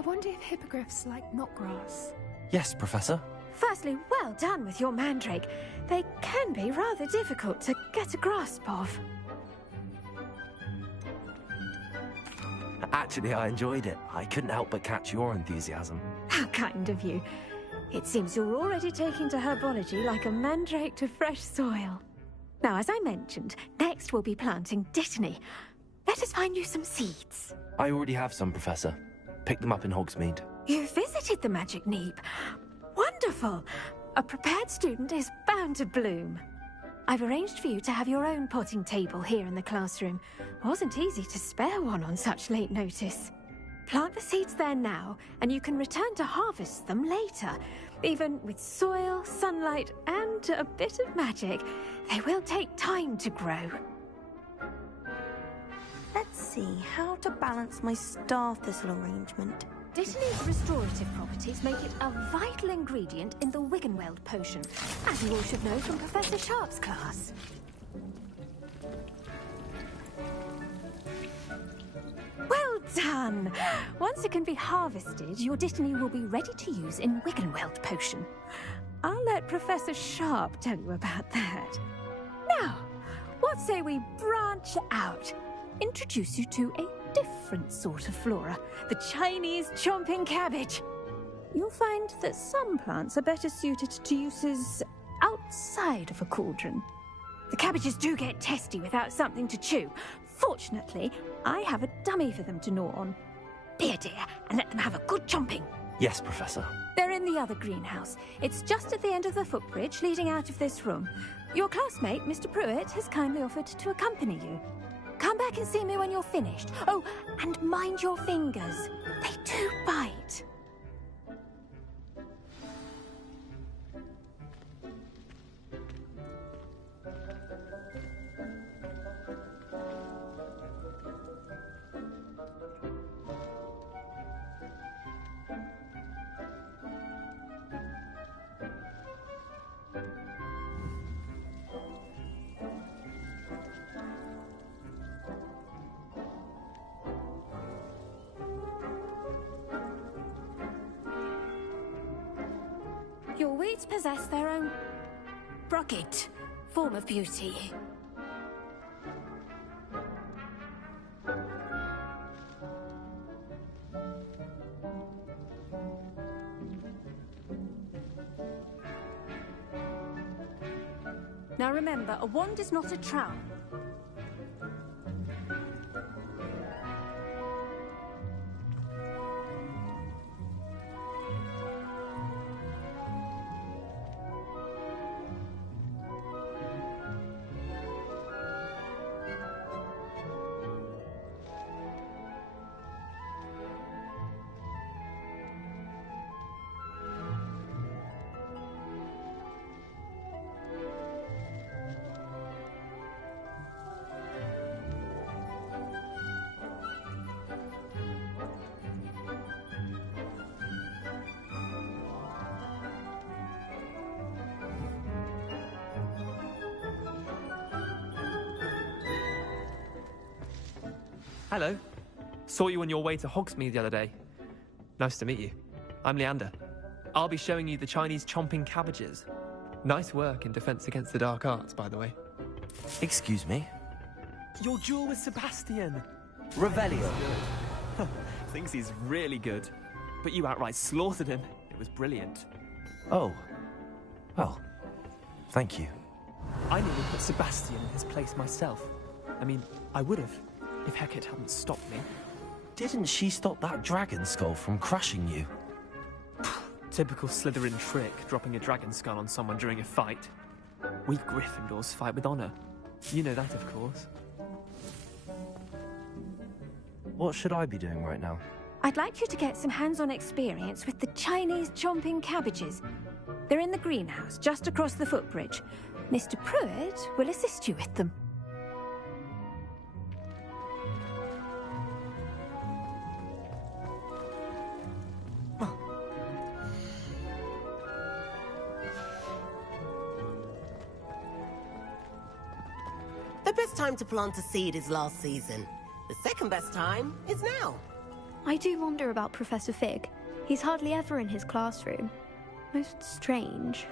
I wonder if hippogriffs like knotgrass. Yes, Professor. Firstly, well done with your mandrake. They can be rather difficult to get a grasp of. Actually, I enjoyed it. I couldn't help but catch your enthusiasm. How kind of you. It seems you're already taking to herbology like a mandrake to fresh soil. Now, as I mentioned, next we'll be planting dittany. Let us find you some seeds. I already have some, Professor. Picked them up in Hogsmeade. You visited the Magic Neep. Wonderful! A prepared student is bound to bloom. I've arranged for you to have your own potting table here in the classroom. Wasn't easy to spare one on such late notice. Plant the seeds there now, and you can return to harvest them later. Even with soil, sunlight, and a bit of magic, they will take time to grow. Let's see how to balance my star thistle arrangement. Dittany's restorative properties make it a vital ingredient in the Wiggenweld potion, as you all should know from Professor Sharp's class. Well done! Once it can be harvested, your dittany will be ready to use in Wiggenweld potion. I'll let Professor Sharp tell you about that. Now, what say we branch out? Introduce you to a different sort of flora, the Chinese chomping cabbage. You'll find that some plants are better suited to uses outside of a cauldron. The cabbages do get testy without something to chew. Fortunately, I have a dummy for them to gnaw on. Be a dear and let them have a good chomping. Yes, Professor. They're in the other greenhouse. It's just at the end of the footbridge leading out of this room. Your classmate, Mr. Pruitt, has kindly offered to accompany you. Come back and see me when you're finished. Oh, and mind your fingers. They do bite. Your weeds possess their own rugged form of beauty. Now remember, a wand is not a trowel. Hello. Saw you on your way to Hogsmeade the other day. Nice to meet you. I'm Leander. I'll be showing you the Chinese chomping cabbages. Nice work in Defense Against the Dark Arts, by the way. Excuse me? Your duel with Sebastian. Revelio. Thinks he's really good. But you outright slaughtered him. It was brilliant. Oh. Well, thank you. I nearly put Sebastian in his place myself. I mean, I would have, if Hecate hadn't stopped me. Didn't she stop that dragon skull from crushing you? Typical Slytherin trick, dropping a dragon skull on someone during a fight. We Gryffindors fight with honor. You know that, of course. What should I be doing right now? I'd like you to get some hands-on experience with the Chinese chomping cabbages. They're in the greenhouse, just across the footbridge. Mr. Pruitt will assist you with them. The best time to plant a seed is last season. The second best time is now. I do wonder about Professor Fig. He's hardly ever in his classroom. Most strange.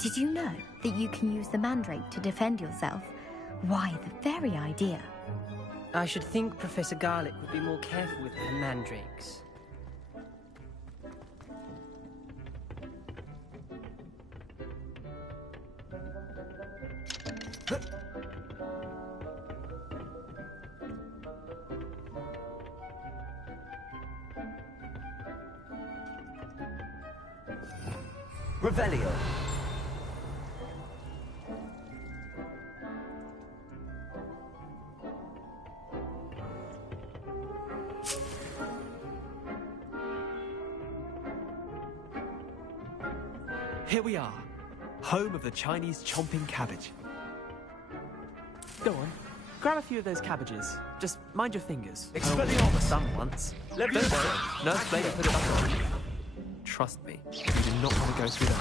Did you know that you can use the mandrake to defend yourself? Why, the very idea. I should think Professor Garlick would be more careful with her mandrakes. Revelio. Here we are, home of the Chinese chomping cabbage. Go on, grab a few of those cabbages. Just mind your fingers. Expelliarmus. Some once. Don't worry, Nurse Blade will put it back on. Trust me, you do not want to go through that.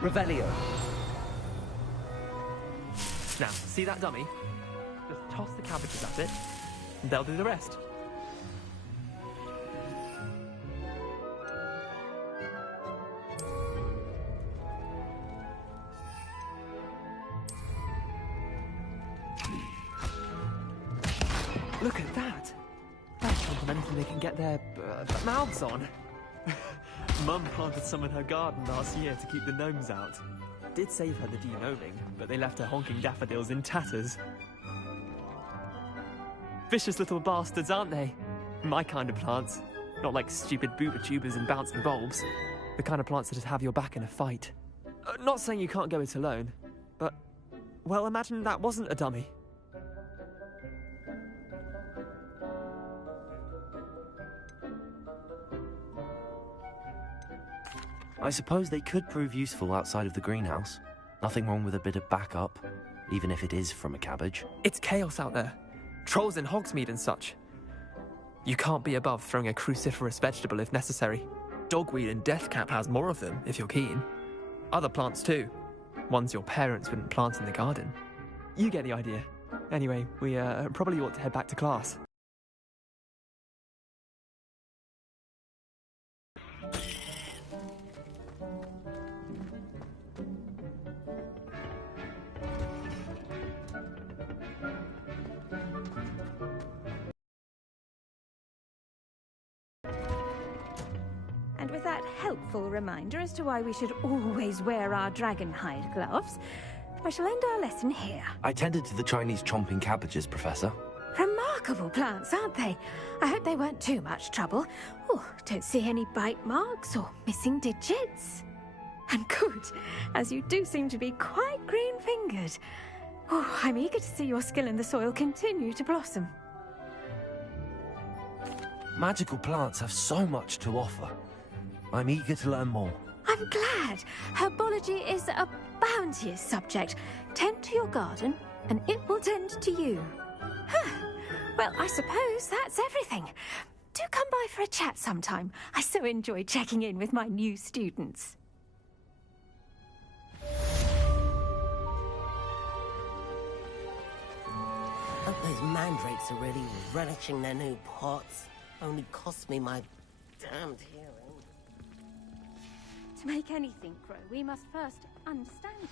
Revelio. Now, see that dummy? Just toss the cabbages at it, and they'll do the rest. Look at that! That's anything they can get their mouths on. Mum planted some in her garden last year to keep the gnomes out. Did save her the de-gnoming, but they left her honking daffodils in tatters. Vicious little bastards, aren't they? My kind of plants. Not like stupid booba tubers and bouncing bulbs. The kind of plants that'd have your back in a fight. Not saying you can't go it alone, but... well, imagine that wasn't a dummy. I suppose they could prove useful outside of the greenhouse. Nothing wrong with a bit of backup, even if it is from a cabbage. It's chaos out there. Trolls in Hogsmeade and such. You can't be above throwing a cruciferous vegetable if necessary. Dogweed and deathcap has more of them, if you're keen. Other plants too. Ones your parents wouldn't plant in the garden. You get the idea. Anyway, we probably ought to head back to class. And with that helpful reminder as to why we should always wear our dragon hide gloves, I shall end our lesson here. I tended to the Chinese chomping cabbages, Professor. Remarkable plants, aren't they? I hope they weren't too much trouble. Oh, don't see any bite marks or missing digits. And good, as you do seem to be quite green-fingered. Oh, I'm eager to see your skill in the soil continue to blossom. Magical plants have so much to offer. I'm eager to learn more. I'm glad. Herbology is a bounteous subject. Tend to your garden, and it will tend to you. Huh. Well, I suppose that's everything. Do come by for a chat sometime. I so enjoy checking in with my new students. Hope those mandrakes are really relishing their new pots. Only cost me my damned hearing. To make anything grow, we must first understand it.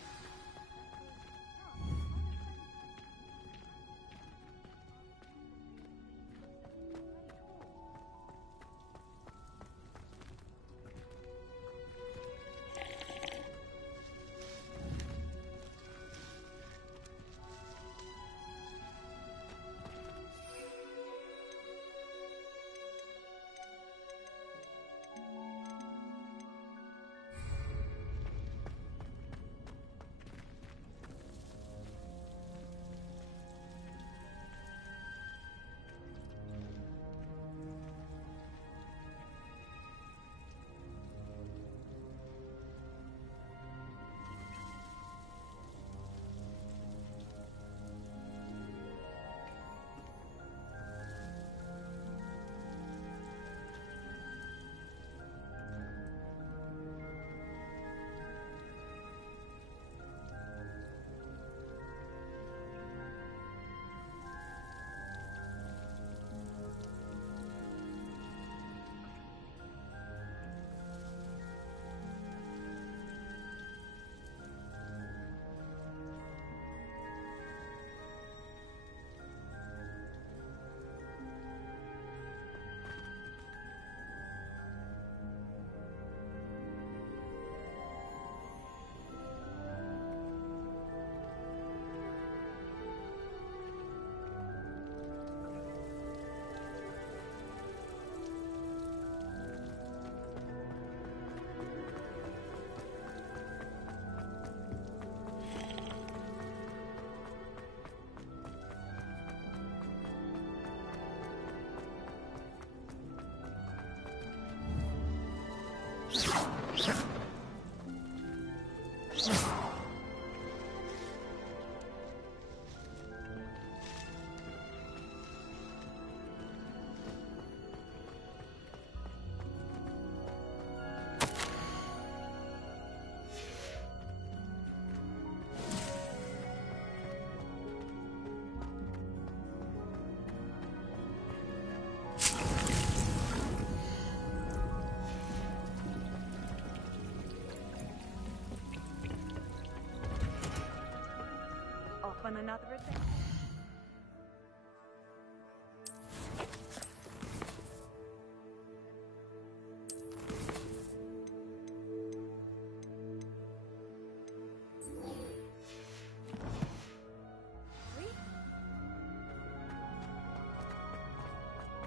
another adventure.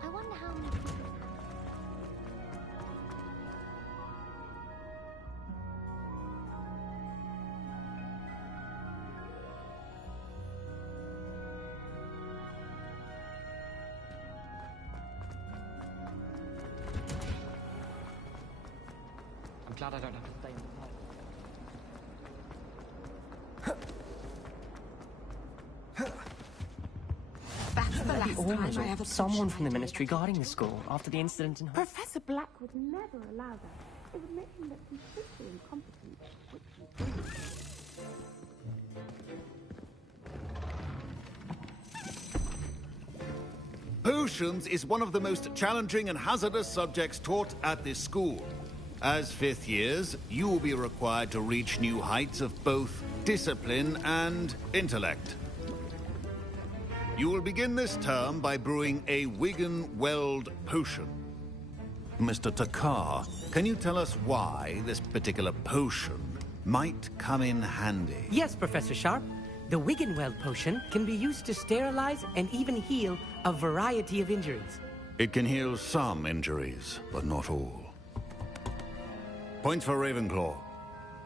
I wonder how many people have. I'm glad I don't have to stay in the night. That's the last Always time I ever someone from the ministry guarding the school after the incident in Professor Black would never allow that. It would make him look completely incompetent, which he did. Potions is one of the most challenging and hazardous subjects taught at this school. As fifth years, you will be required to reach new heights of both discipline and intellect. You will begin this term by brewing a Wiggenweld potion. Mr. Takar, can you tell us why this particular potion might come in handy? Yes, Professor Sharp. The Wiggenweld potion can be used to sterilize and even heal a variety of injuries. It can heal some injuries, but not all. Points for Ravenclaw.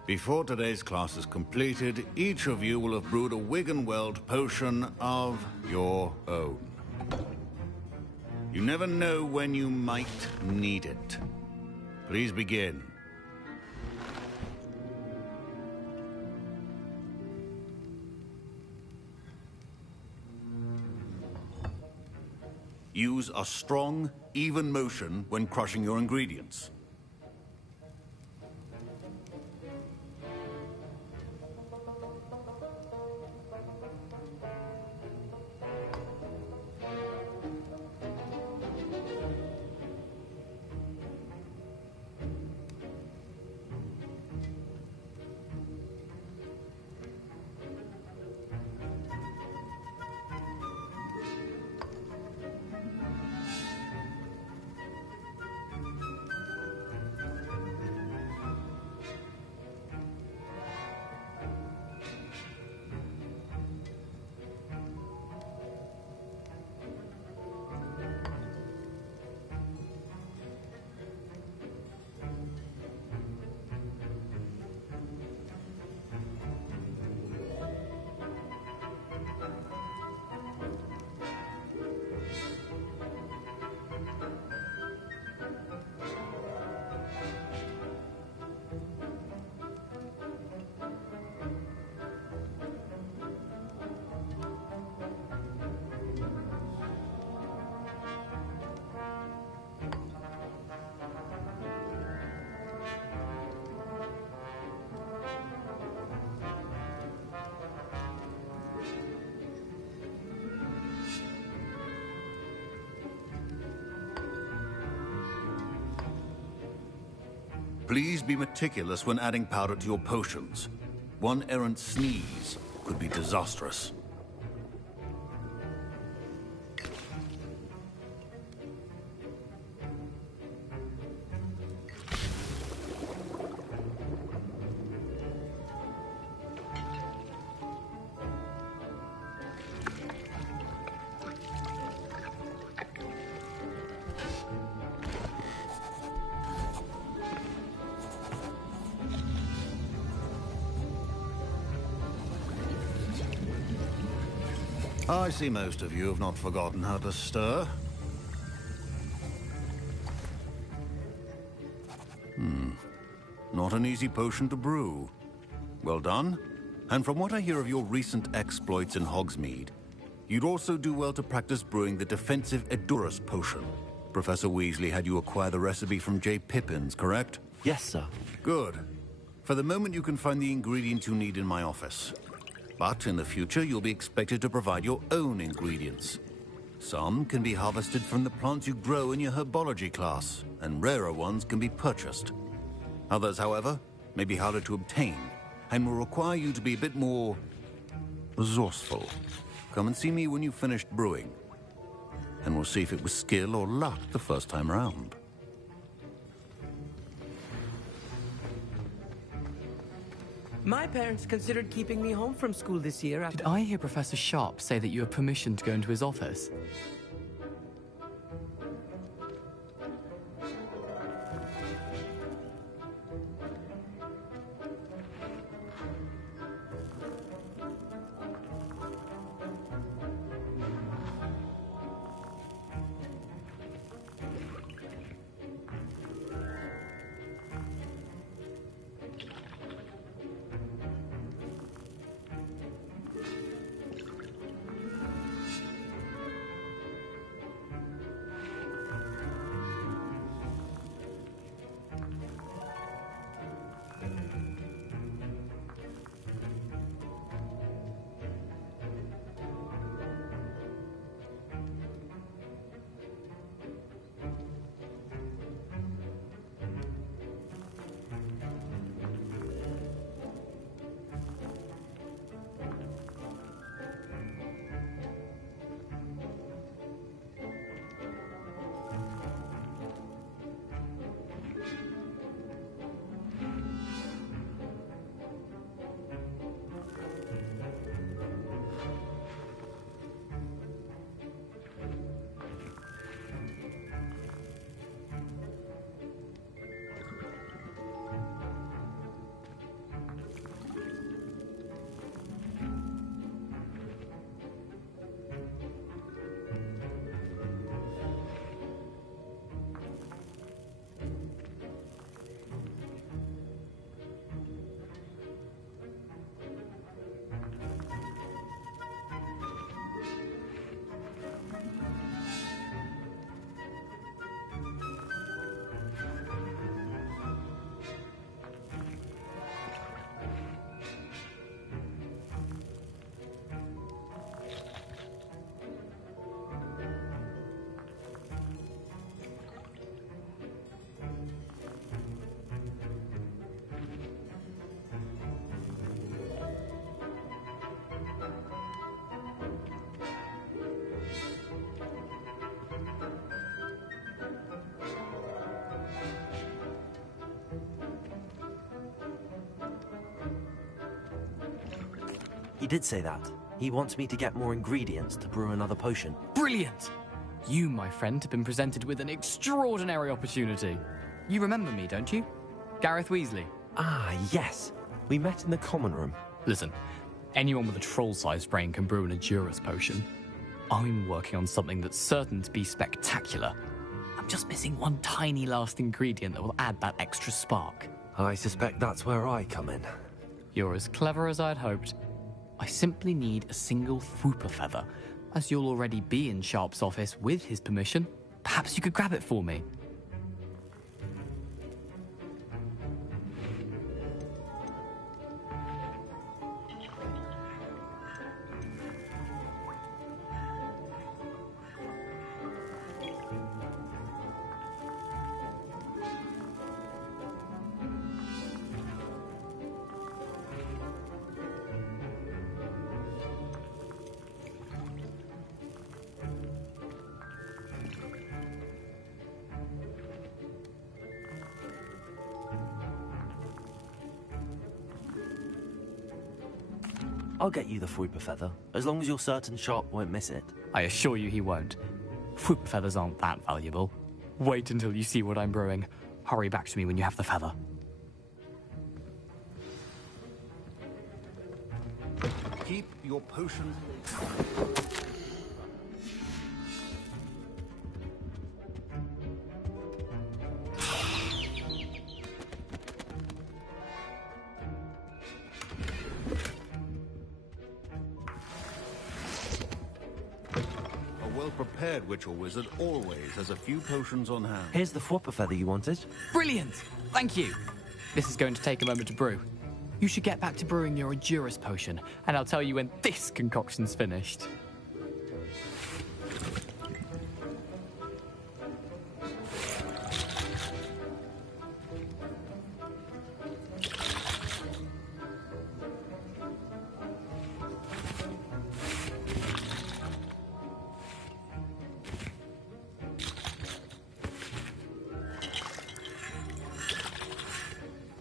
Before today's class is completed, each of you will have brewed a Wiggenweld potion of your own. You never know when you might need it. Please begin. Use a strong, even motion when crushing your ingredients. Please be meticulous when adding powder to your potions. One errant sneeze could be disastrous. I see most of you have not forgotten how to stir. Not an easy potion to brew. Well done. And from what I hear of your recent exploits in Hogsmeade, you'd also do well to practice brewing the defensive Edurus potion. Professor Weasley had you acquire the recipe from J. Pippins, correct? Yes, sir. Good. For the moment, you can find the ingredients you need in my office. But in the future, you'll be expected to provide your own ingredients. Some can be harvested from the plants you grow in your herbology class, and rarer ones can be purchased. Others, however, may be harder to obtain, and will require you to be a bit more resourceful. Come and see me when you've finished brewing. And we'll see if it was skill or luck the first time round. My parents considered keeping me home from school this year after... Did I hear Professor Sharp say that you have permission to go into his office? He did say that. He wants me to get more ingredients to brew another potion. Brilliant! You, my friend, have been presented with an extraordinary opportunity. You remember me, don't you? Gareth Weasley. Ah, yes. We met in the common room. Listen, anyone with a troll-sized brain can brew an Edurus potion. I'm working on something that's certain to be spectacular. I'm just missing one tiny last ingredient that will add that extra spark. I suspect that's where I come in. You're as clever as I'd hoped. I simply need a single Fwooper feather. As you'll already be in Sharp's office with his permission, perhaps you could grab it for me. I'll get you the Fwooper feather, as long as you're certain Sharp won't miss it. I assure you he won't. Fwooper feathers aren't that valuable. Wait until you see what I'm brewing. Hurry back to me when you have the feather. Keep your potion. Prepared witch or wizard always has a few potions on hand. Here's the Fwooper feather you wanted. Brilliant! Thank you. This is going to take a moment to brew. You should get back to brewing your Edurus potion, and I'll tell you when this concoction's finished.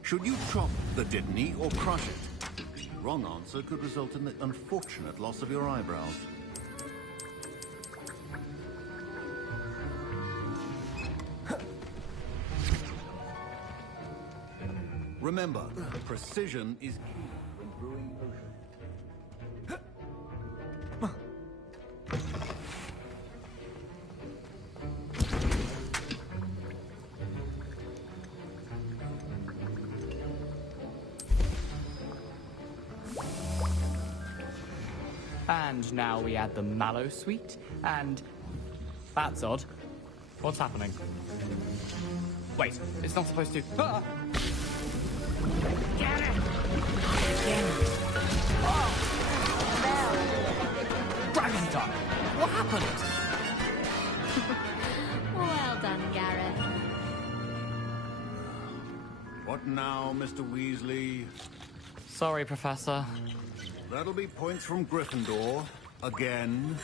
Should you chop the Dittany or crush it? The wrong answer could result in the unfortunate loss of your eyebrows. Remember, precision is key when brewing potions. And now we add the mallow sweet, and that's odd. What's happening? Wait, it's not supposed to. Ah! Get it! Oh! Dragon Dog! What happened? Well done, Gareth. What now, Mr. Weasley? Sorry, Professor. That'll be points from Gryffindor. Again.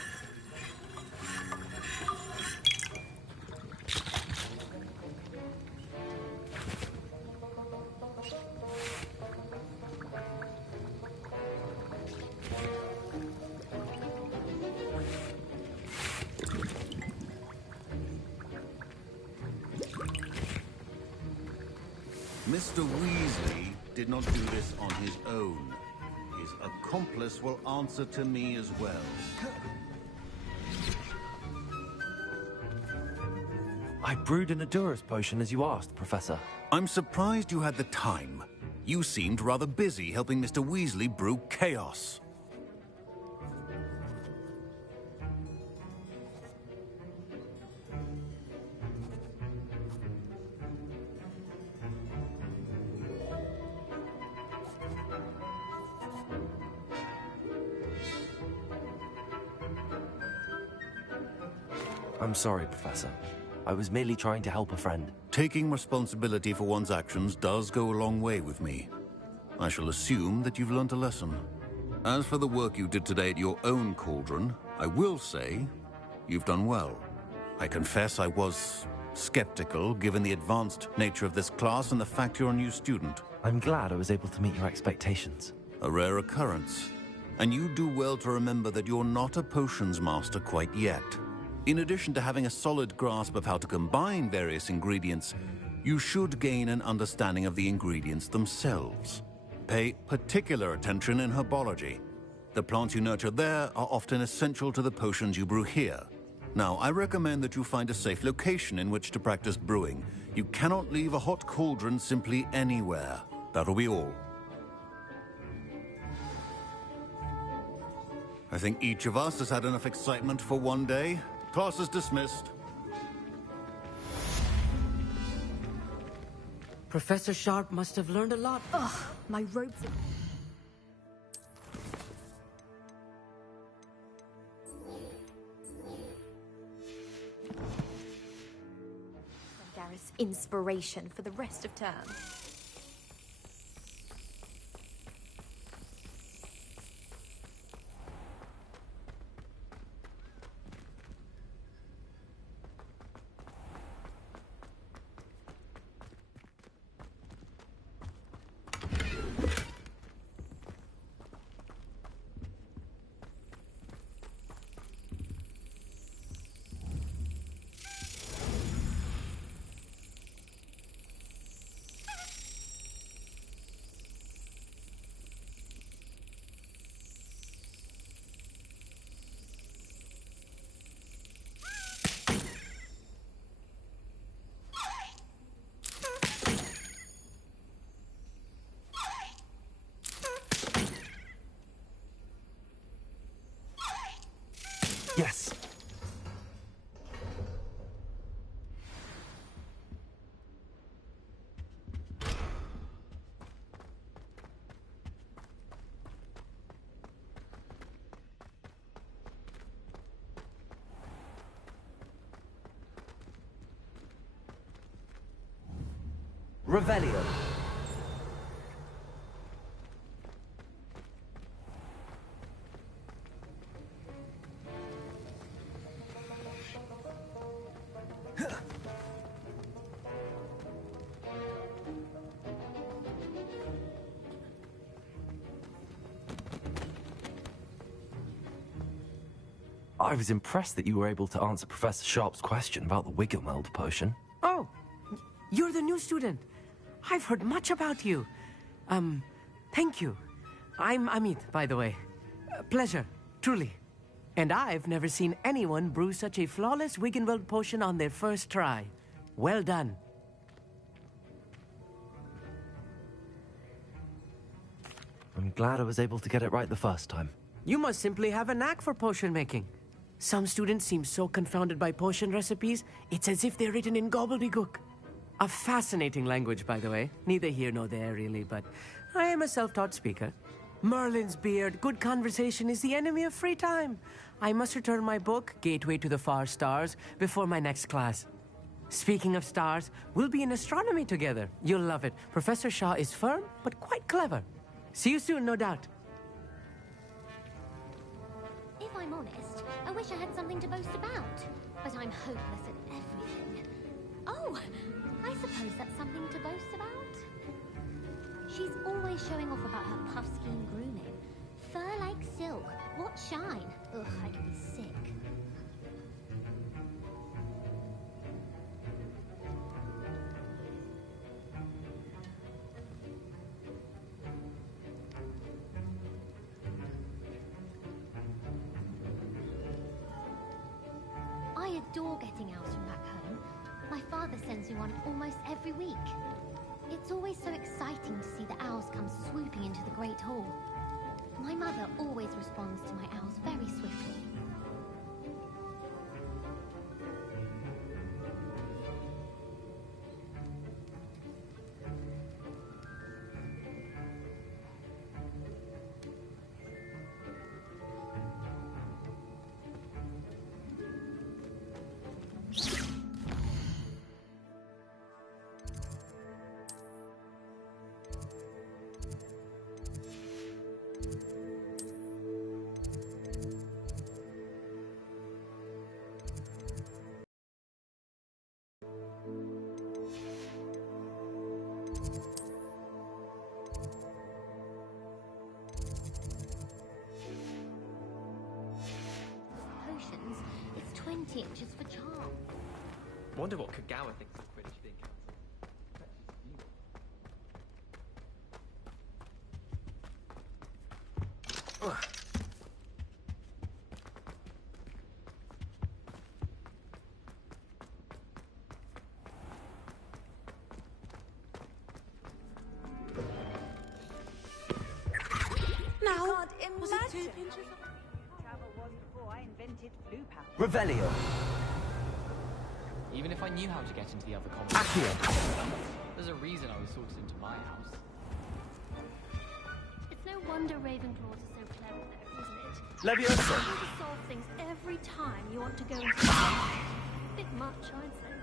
Mr. Weasley did not do this on his own. His accomplice will answer to me as well. I brewed an Adurus potion as you asked, Professor. I'm surprised you had the time. You seemed rather busy helping Mr. Weasley brew chaos. I'm sorry, Professor. I was merely trying to help a friend. Taking responsibility for one's actions does go a long way with me. I shall assume that you've learnt a lesson. As for the work you did today at your own cauldron, I will say you've done well. I confess I was skeptical, given the advanced nature of this class and the fact you're a new student. I'm glad I was able to meet your expectations. A rare occurrence. And you do well to remember that you're not a potions master quite yet. In addition to having a solid grasp of how to combine various ingredients, you should gain an understanding of the ingredients themselves. Pay particular attention in herbology. The plants you nurture there are often essential to the potions you brew here. Now, I recommend that you find a safe location in which to practice brewing. You cannot leave a hot cauldron simply anywhere. That'll be all. I think each of us has had enough excitement for one day. Class is dismissed. Professor Sharp must have learned a lot. Ugh, my robes are... Gareth's inspiration for the rest of term. Yes. Revelio. I was impressed that you were able to answer Professor Sharp's question about the Wiggenweld potion. Oh, you're the new student. I've heard much about you. Thank you. I'm Amit, by the way. Pleasure, truly. And I've never seen anyone brew such a flawless Wiggenweld potion on their first try. Well done. I'm glad I was able to get it right the first time. You must simply have a knack for potion making. Some students seem so confounded by potion recipes, it's as if they're written in gobbledygook. A fascinating language, by the way. Neither here nor there, really, but I am a self-taught speaker. Merlin's beard, good conversation is the enemy of free time. I must return my book, Gateway to the Far Stars, before my next class. Speaking of stars, we'll be in astronomy together. You'll love it. Professor Shah is firm, but quite clever. See you soon, no doubt. If I'm honest, I wish I had something to boast about. But I'm hopeless at everything. Oh, I suppose that's something to boast about. She's always showing off about her puff scheme grooming. Fur like silk. What shine? Ugh, I'd be sick. I adore getting owls from back home. My father sends me one almost every week. It's always so exciting to see the owls come swooping into the Great Hall. My mother always responds to my owls very swiftly. Potions, it's 20 inches for charm. Wonder what Kagawa thinks of British being cancelled. Now, Was it 2 pinches of travel was before I invented flu powder? Revelio. Even if I knew how to get into the other commons, there's a reason I was sorted into my house. It's no wonder Ravenclaws are so clever, though, isn't it? Leviosa. They seem to solve things every time you want to go into a bit much, I'd say.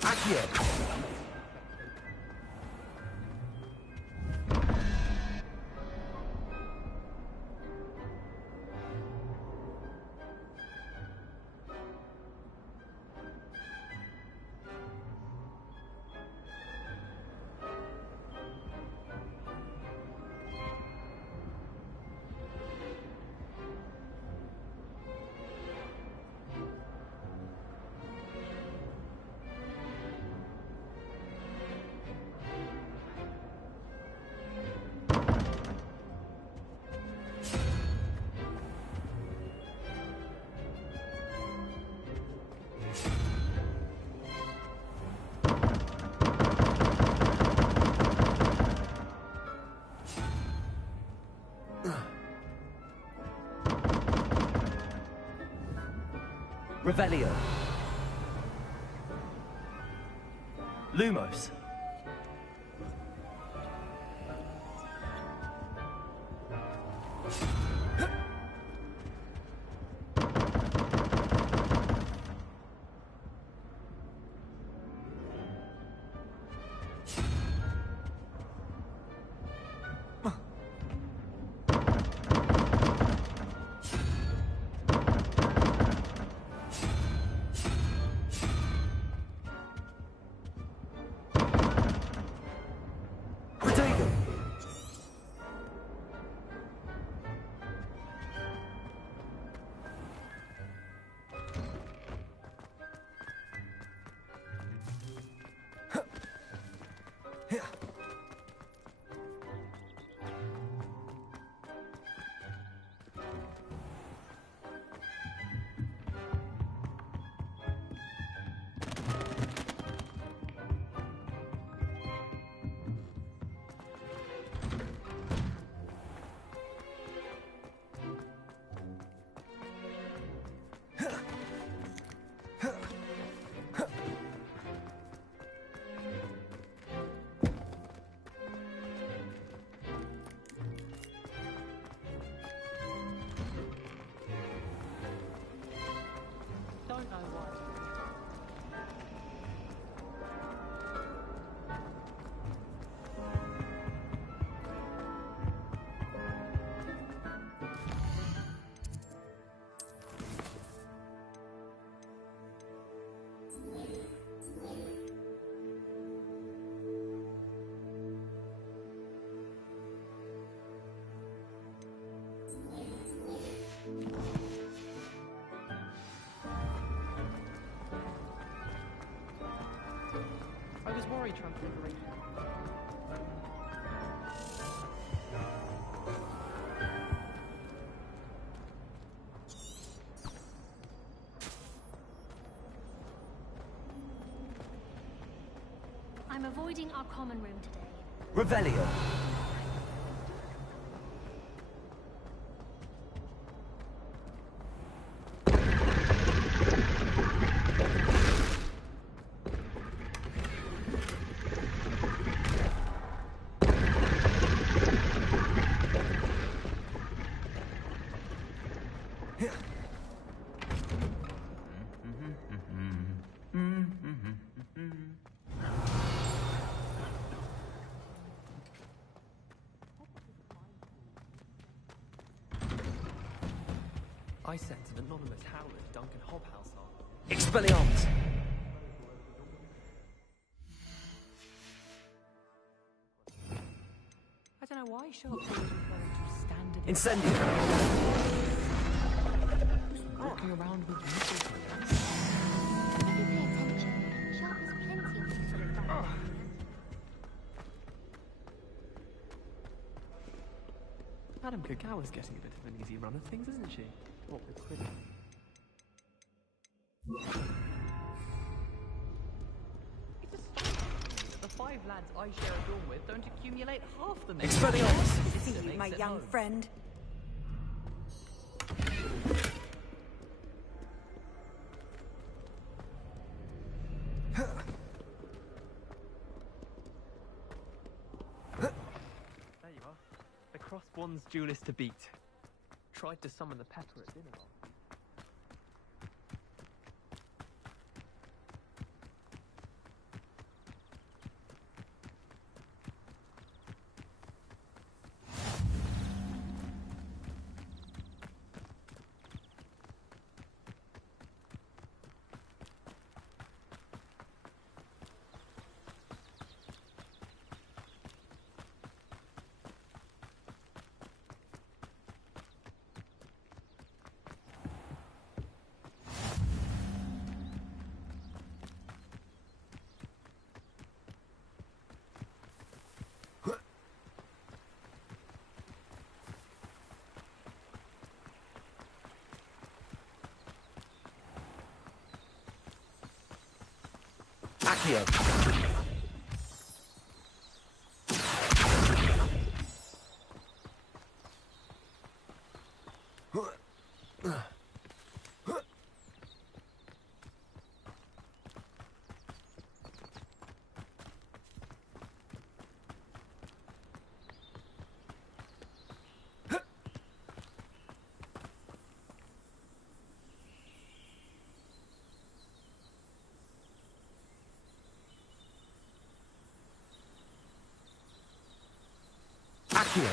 Accio. Revelio. Lumos. was worried trying to liberate you. I'm avoiding our common room today. Revelio. I sense an anonymous howler Duncan Hobhouse are. Expelliarmus. I don't know why Sharp always referring to standard... Incendio. Walking around with missiles. If you pay attention, Sharp has plenty of useful advice. Madame Kagawa's getting a bit of an easy run of things, isn't she? What with Quidditch. It's astonishing that the 5 lads I share a dorm with don't accumulate half the men. Expelliarmus. See you, my young friend. There you are. The crossbond's duelist to beat. Tried to summon the pepper at dinner. Accio. Accio.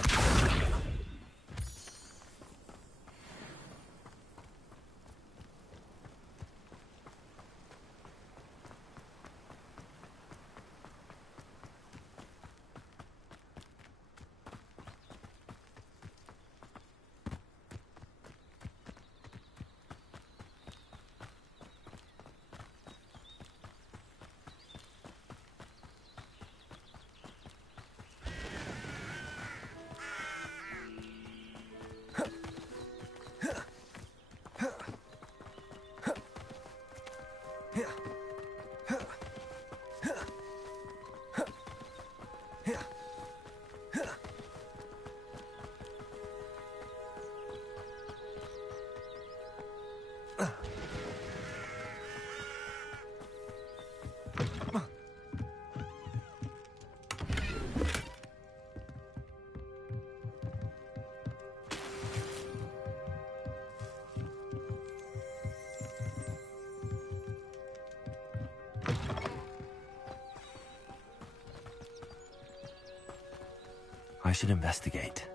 I should investigate.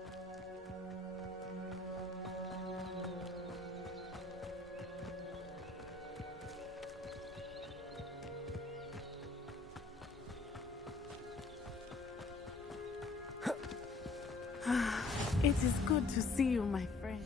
It is good to see you, my friend.